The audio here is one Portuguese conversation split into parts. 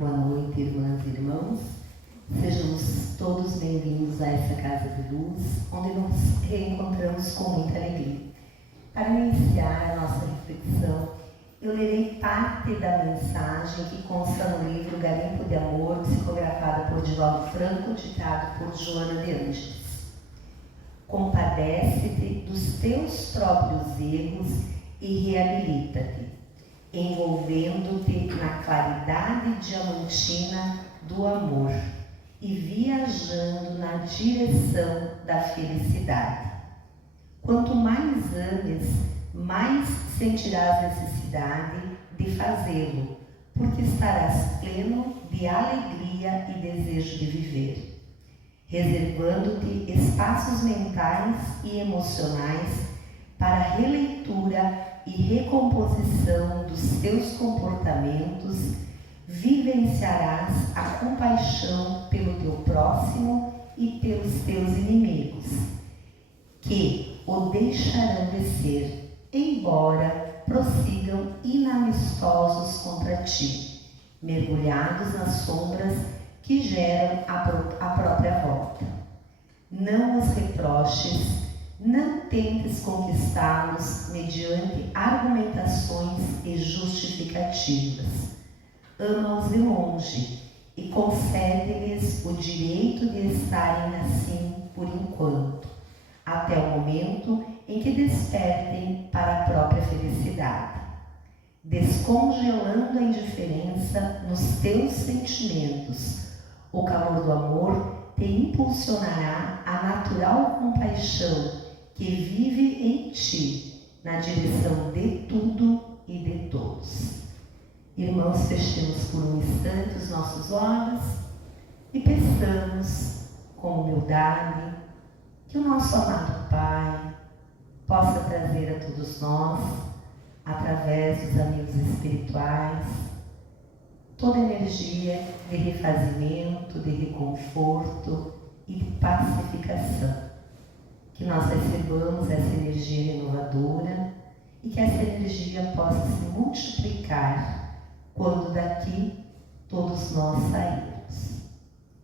Boa noite, irmãs e irmãos. Sejamos todos bem-vindos a essa Casa de Luz, onde nos reencontramos com muita alegria. Para iniciar a nossa reflexão, eu lerei parte da mensagem que consta no livro Garimpo de Amor, psicografada por Divaldo Franco, ditado por Joana de Ângeles. Compadece-te dos teus próprios erros e reabilita-te, envolvendo-te na claridade diamantina do amor e viajando na direção da felicidade. Quanto mais ames, mais sentirás necessidade de fazê-lo, porque estarás pleno de alegria e desejo de viver, reservando-te espaços mentais e emocionais para releitura e recomposição dos teus comportamentos. Vivenciarás a compaixão pelo teu próximo e pelos teus inimigos, que o deixarão de ser, embora prossigam inamistosos contra ti, mergulhados nas sombras que geram a própria volta. Não os reproches, não tentes conquistá-los mediante argumentações e justificativas. Ama-os de longe e concede-lhes o direito de estarem assim por enquanto, até o momento em que despertem para a própria felicidade, descongelando a indiferença nos teus sentimentos. O calor do amor te impulsionará a natural compaixão que vive em ti, na direção de tudo e de todos. Irmãos, fechemos por um instante os nossos olhos e peçamos com humildade que o nosso amado Pai possa trazer a todos nós, através dos amigos espirituais, toda energia de refazimento, de reconforto e de pacificação. Que nós recebamos essa energia renovadora e que essa energia possa se multiplicar quando daqui todos nós sairmos.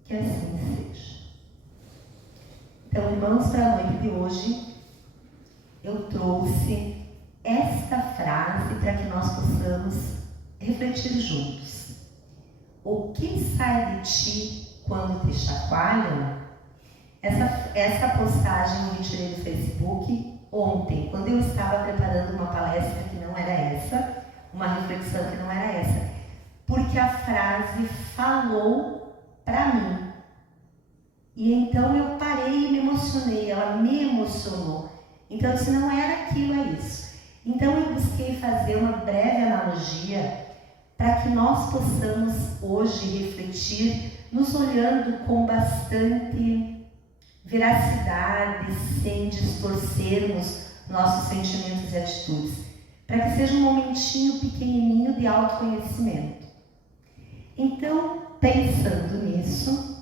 Que assim seja. Então, irmãos, para a noite de hoje, eu trouxe esta frase para que nós possamos refletir juntos. O que sai de ti quando te chacoalham? Essa postagem eu retirei do Facebook ontem, quando eu estava preparando uma palestra que não era essa, uma reflexão que não era essa, porque a frase falou para mim. E então eu parei e me emocionei, ela me emocionou. Então eu disse, não era aquilo, é isso. Então eu busquei fazer uma breve analogia para que nós possamos hoje refletir, nos olhando com bastante veracidade, sem distorcermos nossos sentimentos e atitudes, para que seja um momentinho pequenininho de autoconhecimento. Então, pensando nisso,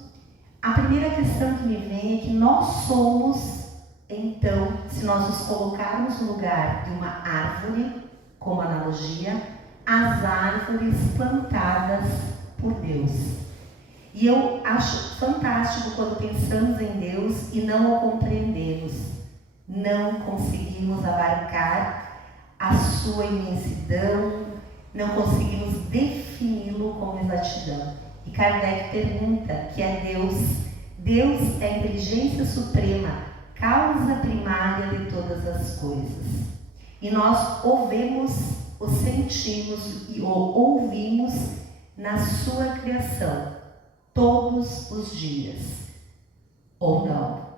a primeira questão que me vem é que nós somos, então, se nós nos colocarmos no lugar de uma árvore, como analogia, as árvores plantadas por Deus. E eu acho fantástico quando pensamos em Deus e não o compreendemos, não conseguimos abarcar a sua imensidão, não conseguimos defini-lo com exatidão. E Kardec pergunta que é Deus. Deus é a inteligência suprema, causa primária de todas as coisas. E nós o vemos, o sentimos e o ouvimos na sua criação, todos os dias. Ou não.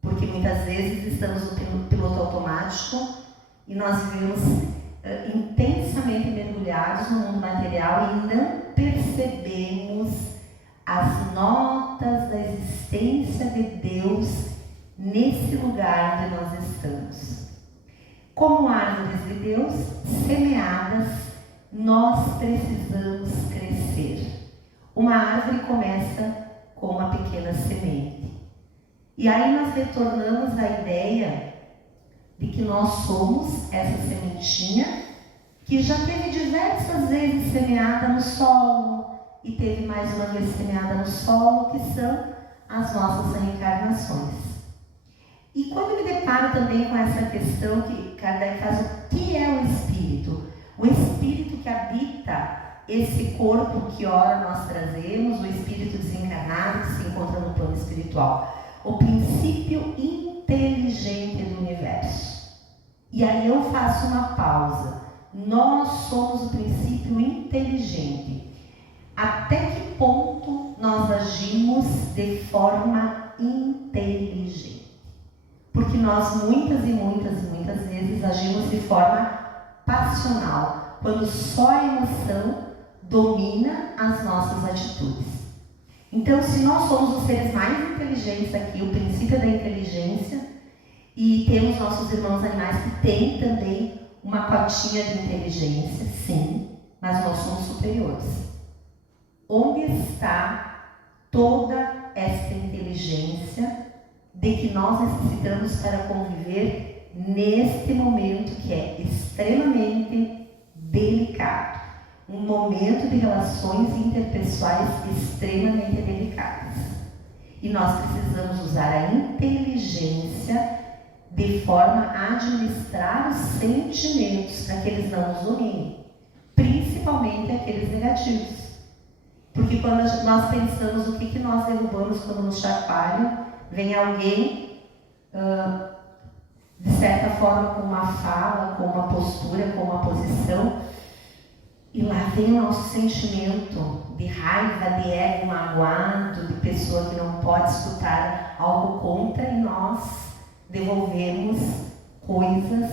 Porque muitas vezes estamos no piloto automático e nós vivemos intensamente mergulhados no mundo material e não percebemos as notas da existência de Deus nesse lugar onde nós estamos. Como árvores de Deus, semeadas, nós precisamos crescer. Uma árvore começa com uma pequena semente. E aí nós retornamos à ideia de que nós somos essa sementinha que já teve diversas vezes semeada no solo, e teve mais uma vez semeada no solo, que são as nossas reencarnações. E quando eu me deparo também com essa questão que Kardec faz, o que é o espírito? O espírito que habita esse corpo que ora nós trazemos, o espírito desencarnado que se encontra no plano espiritual. O princípio inteligente do universo. E aí eu faço uma pausa. Nós somos o princípio inteligente. Até que ponto nós agimos de forma inteligente? Porque nós muitas vezes agimos de forma passional, quando só a emoção domina as nossas atitudes. Então, se nós somos os seres mais inteligentes aqui, o princípio da inteligência, e temos nossos irmãos animais que têm também uma cotinha de inteligência, sim, mas nós somos superiores. Onde está toda essa inteligência de que nós necessitamos para conviver neste momento que é extremamente delicado? Um momento de relações interpessoais extremamente delicadas. E nós precisamos usar a inteligência de forma a administrar os sentimentos para que eles não nos dominem, principalmente aqueles negativos. Porque quando nós pensamos o que nós derrubamos quando nos chacoalham, vem alguém, de certa forma, com uma fala, com uma postura, com uma posição, e lá vem o nosso sentimento de raiva, de ego magoado, de pessoa que não pode escutar algo contra, e nós devolvemos coisas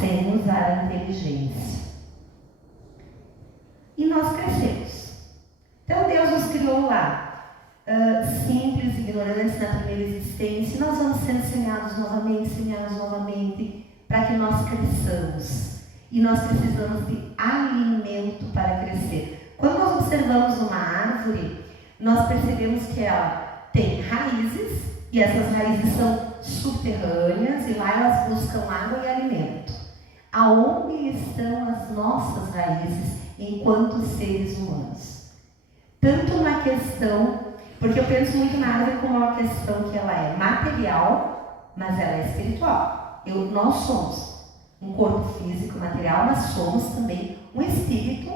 sem usar a inteligência. E nós crescemos. Então Deus nos criou lá, simples, ignorantes na primeira existência, e nós vamos sendo semeados novamente, para que nós cresçamos. E nós precisamos de alimento para crescer. Quando nós observamos uma árvore, nós percebemos que ela tem raízes, e essas raízes são subterrâneas, e lá elas buscam água e alimento. Aonde estão as nossas raízes enquanto seres humanos? Tanto na questão, porque eu penso muito na árvore como uma questão que ela é material, mas ela é espiritual. Nós somos um corpo físico, material, mas somos também um espírito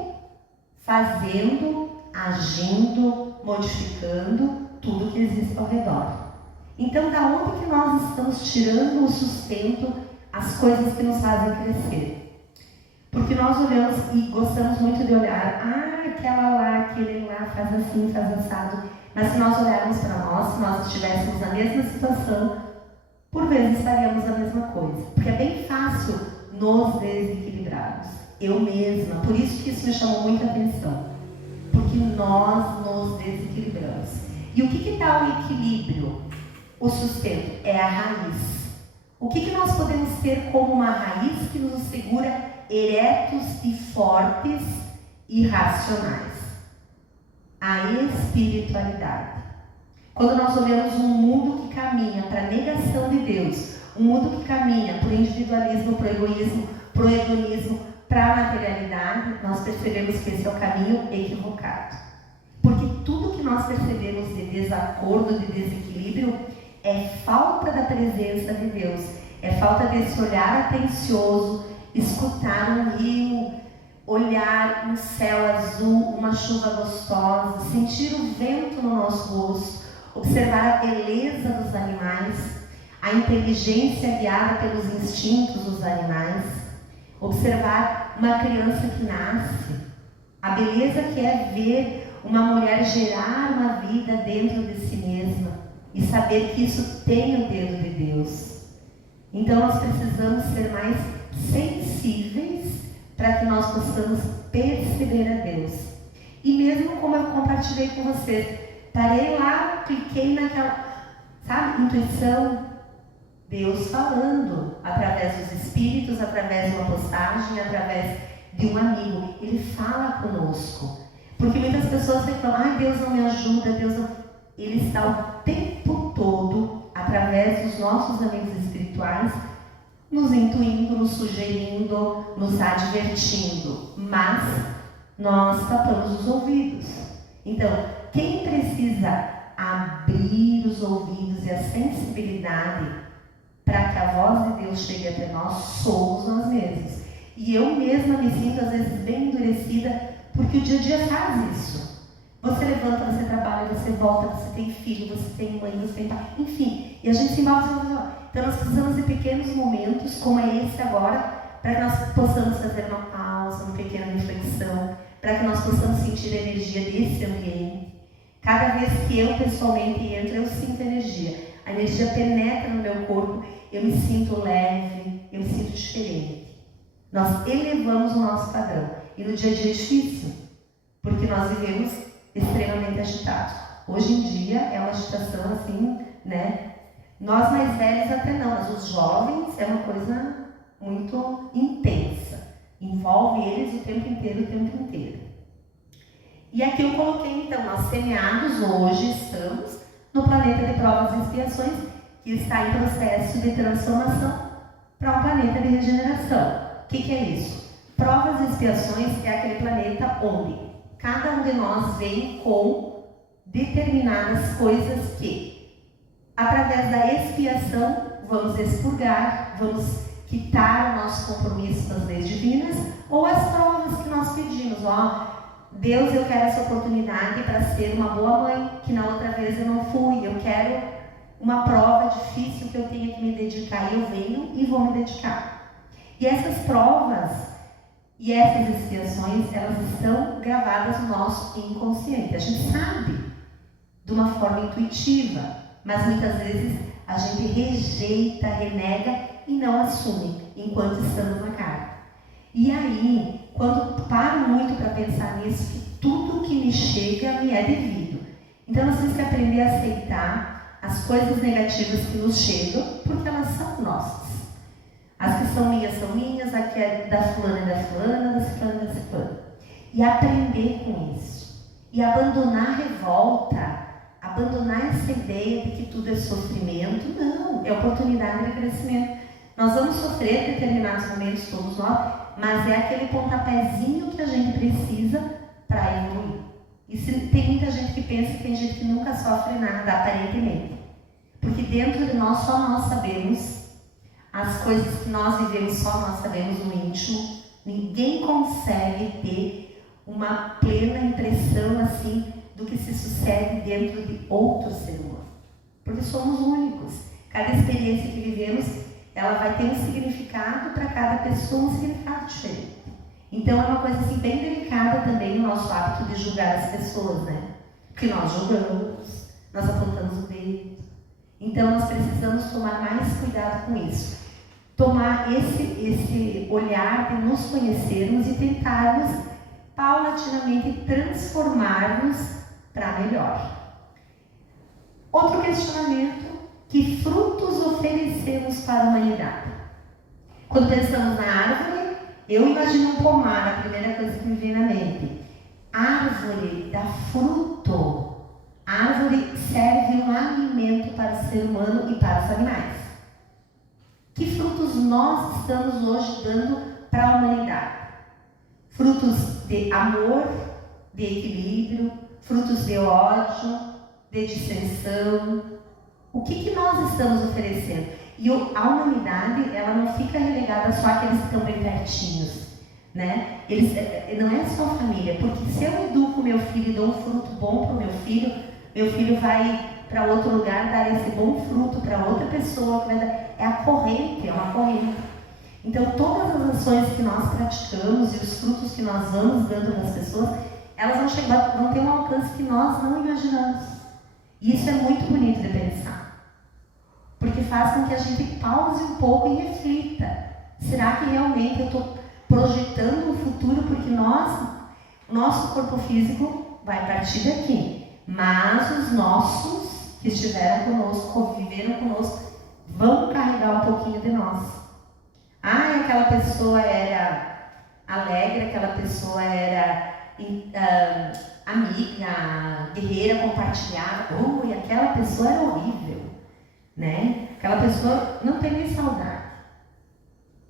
fazendo, agindo, modificando tudo que existe ao redor. Então, da onde que nós estamos tirando o sustento, as coisas que nos fazem crescer? Porque nós olhamos e gostamos muito de olhar, aquela lá, aquele lá faz assim, faz assado. Mas se nós olharmos para nós, se nós estivéssemos na mesma situação, por vezes faríamos a mesma coisa. Porque é bem fácil nos desequilibrarmos. Eu mesma, por isso que isso me chamou muita atenção. Porque nós nos desequilibramos. E o que dá o equilíbrio? O sustento é a raiz. O que nós podemos ter como uma raiz que nos segura eretos e fortes e racionais? A espiritualidade. Quando nós olhamos um mundo que caminha para a negação de Deus, um mundo que caminha para o individualismo, para o egoísmo, para o hedonismo, para a materialidade, nós percebemos que esse é o caminho equivocado. Porque tudo que nós percebemos de desacordo, de desequilíbrio, é falta da presença de Deus, é falta desse olhar atencioso, escutar um rio, olhar um céu azul, uma chuva gostosa, sentir o vento no nosso rosto, observar a beleza dos animais, a inteligência guiada pelos instintos dos animais, observar uma criança que nasce, a beleza que é ver uma mulher gerar uma vida dentro de si mesma e saber que isso tem o dedo de Deus. Então nós precisamos ser mais sensíveis para que nós possamos perceber a Deus. E mesmo como eu compartilhei com vocês, parei lá, cliquei naquela, intuição, Deus falando, através dos espíritos, através de uma postagem, através de um amigo. Ele fala conosco. Porque muitas pessoas reclamam, Deus não me ajuda, Deus não... Ele está o tempo todo, através dos nossos amigos espirituais, nos intuindo, nos sugerindo, nos advertindo. Mas nós tapamos os ouvidos. Então, quem precisa abrir os ouvidos e a sensibilidade para que a voz de Deus chegue até nós, somos nós mesmos. E eu mesma me sinto às vezes bem endurecida, porque o dia a dia faz isso. Você levanta, você trabalha, você volta, você tem filho, você tem mãe, você tem pai, enfim. E a gente se envolve. Então nós precisamos de pequenos momentos, como é esse agora, para que nós possamos fazer uma pausa, uma pequena reflexão, para que nós possamos sentir a energia desse ambiente. Cada vez que eu pessoalmente entro, eu sinto energia. A energia penetra no meu corpo, eu me sinto leve, eu me sinto diferente. Nós elevamos o nosso padrão. E no dia a dia é difícil, porque nós vivemos extremamente agitados. Hoje em dia é uma agitação assim, né? Nós mais velhos até não, mas os jovens é uma coisa muito intensa. Envolve eles o tempo inteiro. E aqui eu coloquei então, nós semeados hoje estamos no planeta de provas e expiações, que está em processo de transformação para um planeta de regeneração. O que é isso? Provas e expiações é aquele planeta onde cada um de nós vem com determinadas coisas que, através da expiação, vamos expurgar, vamos quitar o nosso compromisso com as leis divinas, ou as provas que nós pedimos. Deus, eu quero essa oportunidade para ser uma boa mãe, que na outra vez eu não fui. Eu quero uma prova difícil que eu tenha que me dedicar, e eu venho e vou me dedicar. E essas provas e essas expiações, elas estão gravadas no nosso inconsciente. A gente sabe de uma forma intuitiva, mas muitas vezes a gente rejeita, renega e não assume enquanto estamos na carne. E aí, quando paro muito para pensar nisso, que tudo que me chega me é devido. Então nós temos que aprender a aceitar as coisas negativas que nos chegam, porque elas são nossas. As que são minhas, a que é da fulana é da fulana, da ciclana é da ciclana. E aprender com isso. E abandonar a revolta, abandonar essa ideia de que tudo é sofrimento. Não, é oportunidade de crescimento. Nós vamos sofrer em determinados momentos, todos nós, mas é aquele pontapézinho que a gente precisa para evoluir. E tem muita gente que pensa que tem gente que nunca sofre nada, aparentemente. Porque dentro de nós, só nós sabemos as coisas que nós vivemos, só nós sabemos no íntimo. Ninguém consegue ter uma plena impressão assim do que se sucede dentro de outro ser humano. Porque somos únicos. Cada experiência que vivemos, ela vai ter um significado para cada pessoa, um significado diferente. Então é uma coisa assim bem delicada também o nosso hábito de julgar as pessoas, né? Porque nós julgamos, nós apontamos o dedo. Então nós precisamos tomar mais cuidado com isso. Tomar esse olhar de nos conhecermos e tentarmos paulatinamente transformar-nos para melhor. Outro questionamento: que frutos oferecemos para a humanidade? Quando pensamos na árvore, eu imagino um pomar, a primeira coisa que me vem na mente. Árvore dá fruto. Árvore serve um alimento para o ser humano e para os animais. Que frutos nós estamos hoje dando para a humanidade? Frutos de amor, de equilíbrio, frutos de ódio, de dissensão. O que nós estamos oferecendo? E a humanidade, ela não fica relegada só àqueles que estão bem pertinhos, né? Não é só a família, porque se eu educo meu filho e dou um fruto bom para o meu filho vai para outro lugar dar esse bom fruto para outra pessoa. É a corrente, é uma corrente. Então todas as ações que nós praticamos e os frutos que nós vamos dando para as pessoas, elas vão ter um alcance que nós não imaginamos. E isso é muito bonito de pensar. Porque faz com que a gente pause um pouco e reflita. Será que realmente eu estou projetando um futuro? Porque nosso corpo físico vai partir daqui. Mas os nossos que estiveram conosco, conviveram conosco, vão carregar um pouquinho de nós. Aquela pessoa era alegre, aquela pessoa era amiga, guerreira, compartilhada. E aquela pessoa era horrível. Né? Aquela pessoa não tem nem saudade.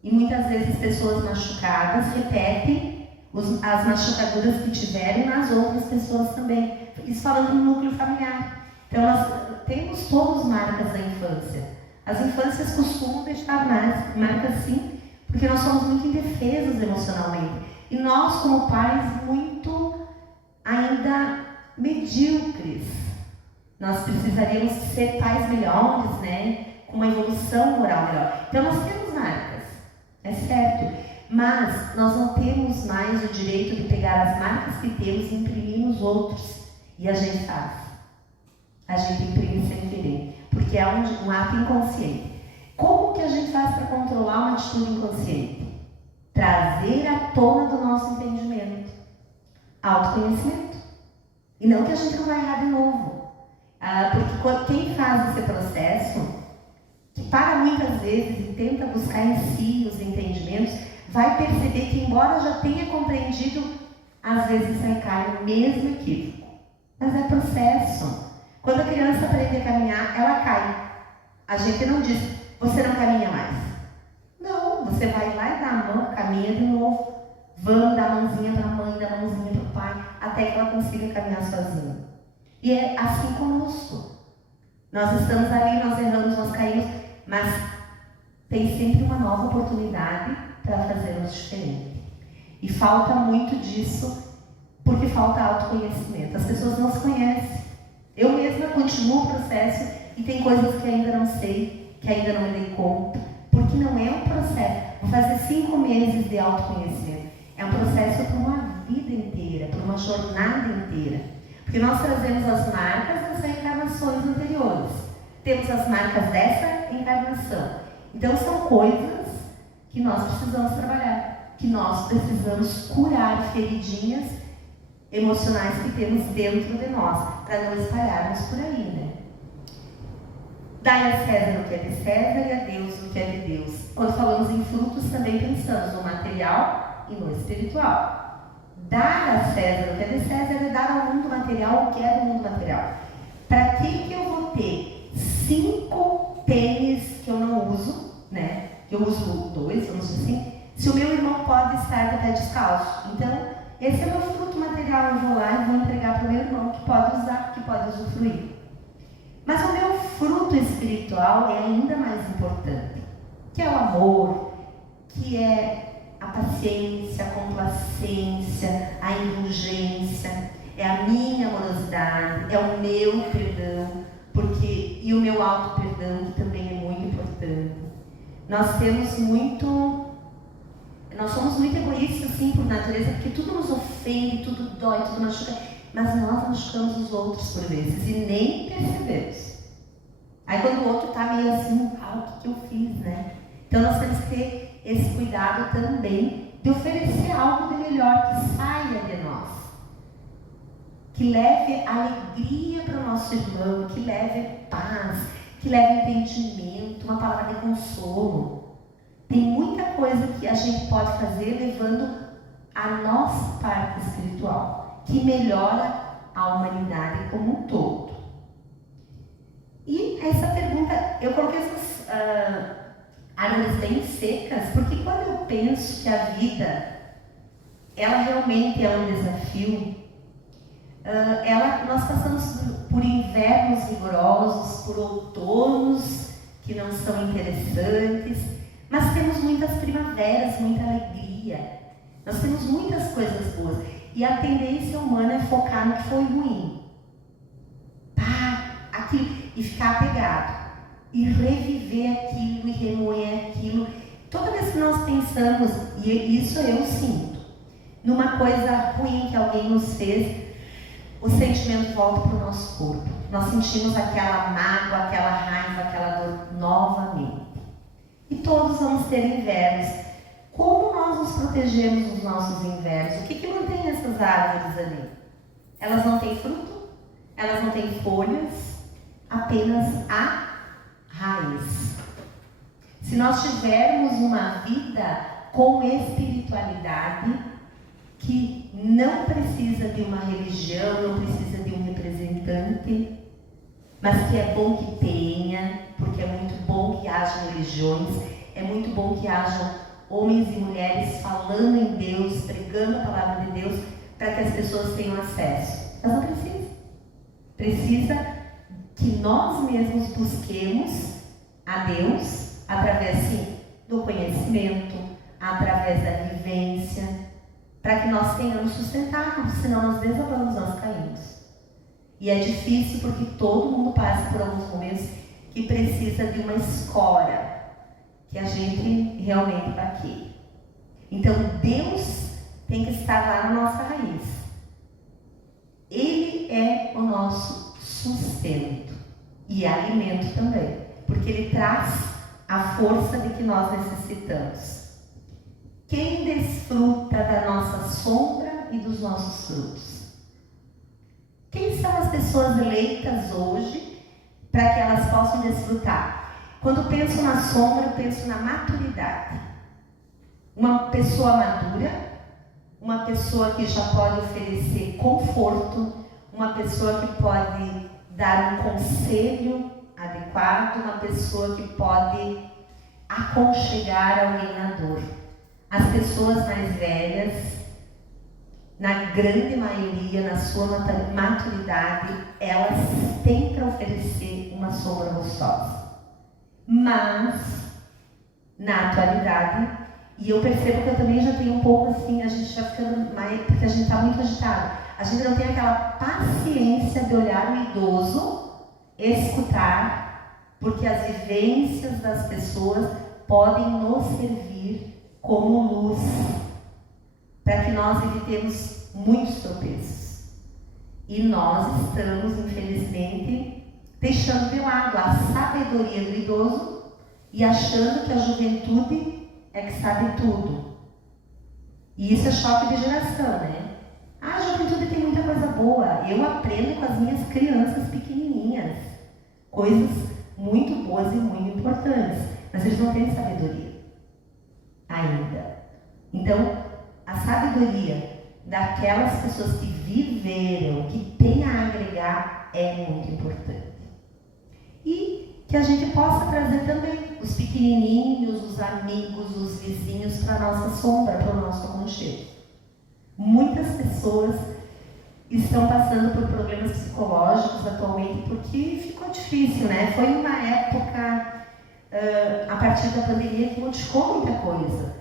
E muitas vezes pessoas machucadas repetem as machucaduras que tiveram e nas outras pessoas também. Isso falando no núcleo familiar. Então, nós temos todos marcas da infância. As infâncias costumam deixar marcas sim, porque nós somos muito indefesos emocionalmente. E nós, como pais, muito ainda medíocres. Nós precisaríamos ser pais melhores, né? Com uma evolução moral melhor. Então, nós temos marcas, é certo. Mas nós não temos mais o direito de pegar as marcas que temos e imprimir nos outros. E a gente faz. A gente imprime sem querer, porque é um ato inconsciente. Como que a gente faz para controlar uma atitude inconsciente? Trazer à tona do nosso entendimento. Autoconhecimento. E não que a gente não vai errar de novo. Porque quem faz esse processo, que para muitas vezes e tenta buscar em si os entendimentos, vai perceber que, embora já tenha compreendido, às vezes vai cair no mesmo equívoco. Mas é processo. Quando a criança aprende a caminhar, ela cai. A gente não diz, você não caminha mais. Não, você vai lá e dá a mão, caminha de novo. Vamos dar a mãozinha para a mãe, dar a mãozinha para o pai, até que ela consiga caminhar sozinha. E é assim conosco. Nós estamos ali, nós erramos, nós caímos, mas tem sempre uma nova oportunidade para fazermos diferente. E falta muito disso, porque falta autoconhecimento. As pessoas não se conhecem. Eu mesma continuo o processo e tem coisas que ainda não sei, que ainda não me dei conta, porque não é um processo. Vou fazer 5 meses de autoconhecimento. É um processo para uma vida inteira, para uma jornada inteira. Porque nós trazemos as marcas das reencarnações anteriores. Temos as marcas dessa encarnação. Então são coisas que nós precisamos trabalhar, que nós precisamos curar feridinhas emocionais que temos dentro de nós, para não espalharmos por aí, né? Dai a César o que é de César e a Deus o que é de Deus. Quando falamos em frutos, também pensamos no material e no espiritual. Dar a César o que é de César é dar ao mundo material o que é do mundo material. Para que eu vou ter 5 tênis que eu não uso, né? Eu uso 2, vamos dizer assim, se o meu irmão pode estar de pé descalço. Então, esse é o meu fruto material, eu vou lá e vou entregar para o meu irmão que pode usar, que pode usufruir. Mas o meu fruto espiritual é ainda mais importante, que é o amor, que é a paciência, a complacência, a indulgência, é a minha amorosidade, é o meu perdão, e o meu auto-perdão, que também é muito importante. Nós somos muito egoístas, sim, por natureza, porque tudo nos ofende, tudo dói, tudo machuca, mas nós machucamos os outros por vezes e nem percebemos. Aí quando o outro está meio assim, o que eu fiz, né? Então nós temos que ter esse cuidado também de oferecer algo de melhor que saia de nós, que leve alegria para o nosso irmão, que leve paz, que leve entendimento, uma palavra de consolo. Tem muita coisa que a gente pode fazer levando a nossa parte espiritual, que melhora a humanidade como um todo. E essa pergunta, eu coloquei essas árvores bem secas, porque quando eu penso que a vida, ela realmente é um desafio, nós passamos por invernos rigorosos, por outonos que não são interessantes, mas temos muitas primaveras, muita alegria. Nós temos muitas coisas boas. E a tendência humana é focar no que foi ruim. E ficar apegado. E reviver aquilo, e remoer aquilo. Toda vez que nós pensamos, e isso eu sinto, numa coisa ruim que alguém nos fez, o sentimento volta para o nosso corpo. Nós sentimos aquela mágoa, aquela raiva, aquela dor novamente. E todos vamos ter invernos. Como nós nos protegemos dos nossos invernos? O que mantém essas árvores ali? Elas não têm fruto, elas não têm folhas, apenas a raiz. Se nós tivermos uma vida com espiritualidade, que não precisa de uma religião, não precisa de um representante, mas que é bom que tenha, porque é muito bom que hajam religiões, é muito bom que hajam homens e mulheres falando em Deus, pregando a palavra de Deus, para que as pessoas tenham acesso. Mas não precisa. Precisa que nós mesmos busquemos a Deus através, sim, do conhecimento, através da vivência, para que nós tenhamos sustentáculo, senão nós desabamos, nós caímos. E é difícil porque todo mundo passa por alguns momentos que precisa de uma escora, que a gente realmente vaqueie. Então Deus tem que estar lá na nossa raiz. Ele é o nosso sustento e alimento também, porque Ele traz a força de que nós necessitamos. Quem desfruta da nossa sombra e dos nossos frutos? Quem são as pessoas eleitas hoje para que elas possam desfrutar? Quando penso na sombra, eu penso na maturidade. Uma pessoa madura, uma pessoa que já pode oferecer conforto, uma pessoa que pode dar um conselho adequado, uma pessoa que pode aconchegar alguém na dor. As pessoas mais velhas, na grande maioria, na sua maturidade, elas têm para oferecer uma sombra gostosa. Mas, na atualidade, e eu percebo que eu também já tenho um pouco assim, a gente vai ficando mais, porque a gente está muito agitado. A gente não tem aquela paciência de olhar o idoso, escutar, porque as vivências das pessoas podem nos servir como luz, para que nós evitemos muitos tropeços. E nós estamos, infelizmente, deixando de lado a sabedoria do idoso e achando que a juventude é que sabe tudo. E isso é choque de geração, né? A juventude tem muita coisa boa. Eu aprendo com as minhas crianças pequenininhas coisas muito boas e muito importantes, mas eles não têm sabedoria ainda. Então, a sabedoria daquelas pessoas que viveram, que têm a agregar, é muito importante. E que a gente possa trazer também os pequenininhos, os amigos, os vizinhos para a nossa sombra, para o nosso aconchego. Muitas pessoas estão passando por problemas psicológicos atualmente porque ficou difícil, né? Foi uma época, a partir da pandemia, que modificou muita coisa,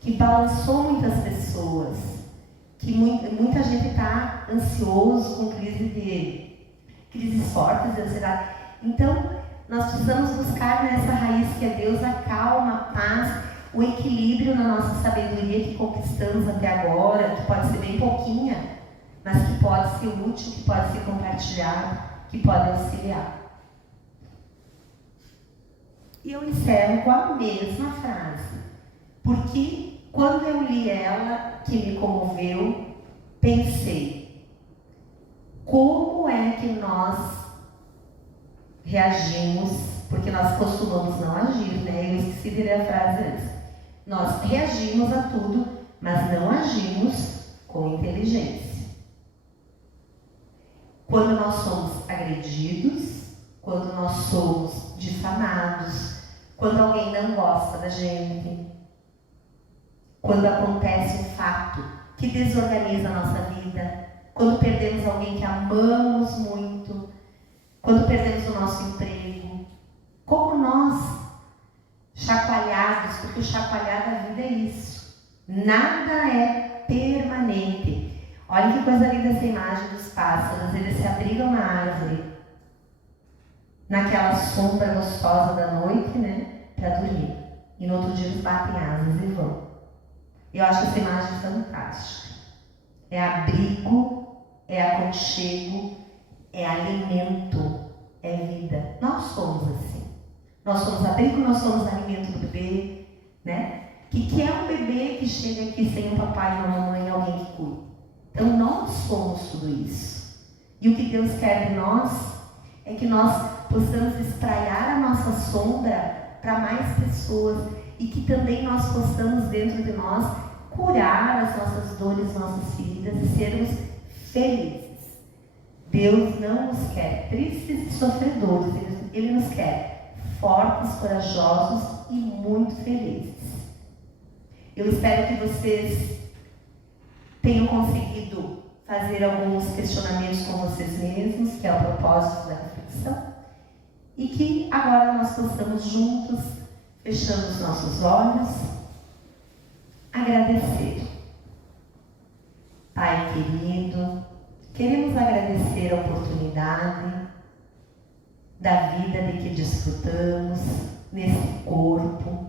que balançou muitas pessoas, que muita gente está ansioso, com crises fortes de ansiedade. Então, nós precisamos buscar nessa raiz que é Deus a calma, a paz, o equilíbrio na nossa sabedoria que conquistamos até agora, que pode ser bem pouquinha, mas que pode ser útil, que pode ser compartilhado, que pode auxiliar. E eu encerro com a mesma frase, porque quando eu li ela, que me comoveu, pensei, como é que nós reagimos, porque nós costumamos não agir, né? Eu esqueci de ler a frase antes. Nós reagimos a tudo, mas não agimos com inteligência. Quando nós somos agredidos, quando nós somos difamados, quando alguém não gosta da gente, quando acontece um fato que desorganiza a nossa vida, quando perdemos alguém que amamos muito, quando perdemos o nosso emprego, como nós, chacoalhados, porque o chacoalhar da vida é isso, nada é permanente. Olha que coisa linda essa imagem dos pássaros, eles se abrigam na árvore, naquela sombra gostosa da noite, né, para dormir, e no outro dia eles batem asas e vão. Eu acho essa imagem fantástica. É abrigo, é aconchego, é alimento, é vida. Nós somos assim. Nós somos abrigo, nós somos alimento do bebê, né? Que é um bebê que chega aqui sem um papai, uma mamãe, alguém que cuida. Então nós somos tudo isso. E o que Deus quer de nós é que nós possamos espraiar a nossa sombra para mais pessoas e que também nós possamos dentro de nós curar as nossas dores, nossas feridas e sermos felizes. Deus não nos quer tristes e sofredores, Ele nos quer fortes, corajosos e muito felizes. Eu espero que vocês tenham conseguido fazer alguns questionamentos com vocês mesmos, que é o propósito da reflexão, e que agora nós possamos juntos, fechando os nossos olhos, agradecer. Pai querido, queremos agradecer a oportunidade da vida de que desfrutamos nesse corpo,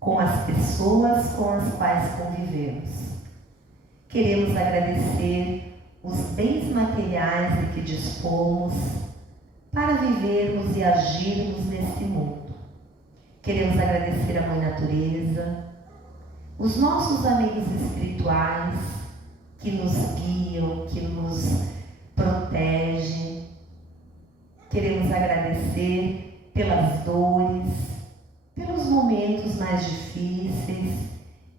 com as pessoas com as quais convivemos. Queremos agradecer os bens materiais de que dispomos para vivermos e agirmos neste mundo. Queremos agradecer a Mãe Natureza, os nossos amigos espirituais que nos guiam, que nos protegem. Queremos agradecer pelas dores, pelos momentos mais difíceis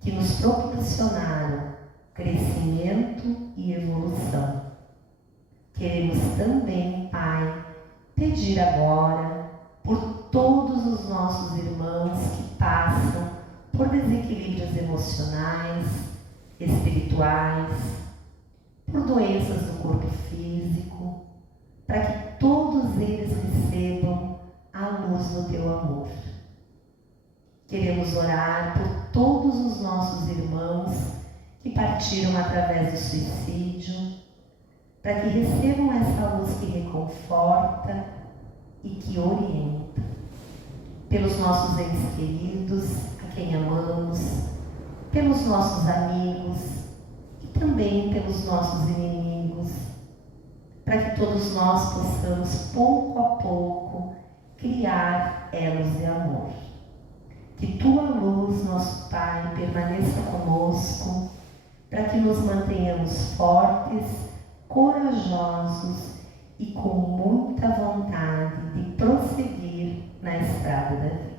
que nos proporcionaram crescimento e evolução. Queremos também, Pai, pedir agora por todos os nossos irmãos que passam por desequilíbrios emocionais, espirituais, por doenças do corpo físico, para que todos eles recebam a luz do Teu amor. Queremos orar por todos os nossos irmãos que partiram através do suicídio, para que recebam essa luz que reconforta e que orienta. Pelos nossos entes queridos, a quem amamos, pelos nossos amigos e também pelos nossos inimigos, para que todos nós possamos, pouco a pouco, criar elos de amor. Que Tua luz, nosso Pai, permaneça conosco, para que nos mantenhamos fortes, corajosos e com muita vontade de prosseguir na estrada da vida.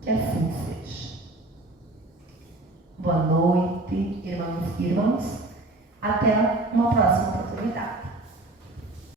Que assim seja. Boa noite, irmãos e irmãs. Até uma próxima oportunidade.